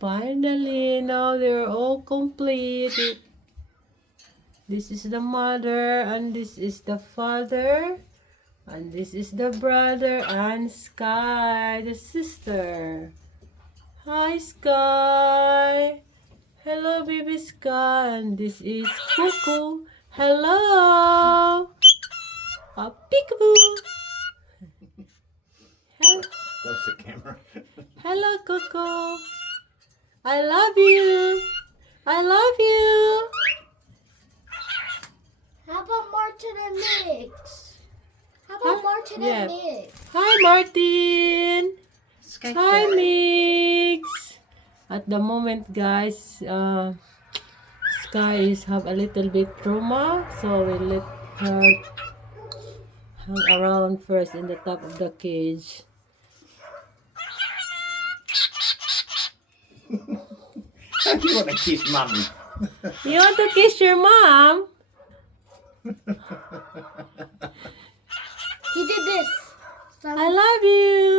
Finally, now they're all complete. This is the mother, and this is the father, and this is the brother, and Sky, the sister. Hi, Sky. Hello, baby Sky. And this is Coco. Hello. A peekaboo. That's the camera. Hello, Coco. I love you. I love you. How about Martin and Mix? How about Martin Yeah. and Mix? Hi, Martin. Hi, Mix. At the moment, guys, Sky is have a little bit trauma, so we let her hang around first in the top of the cage. How do you want to kiss mummy? You want to kiss your mom? He did this. I love you.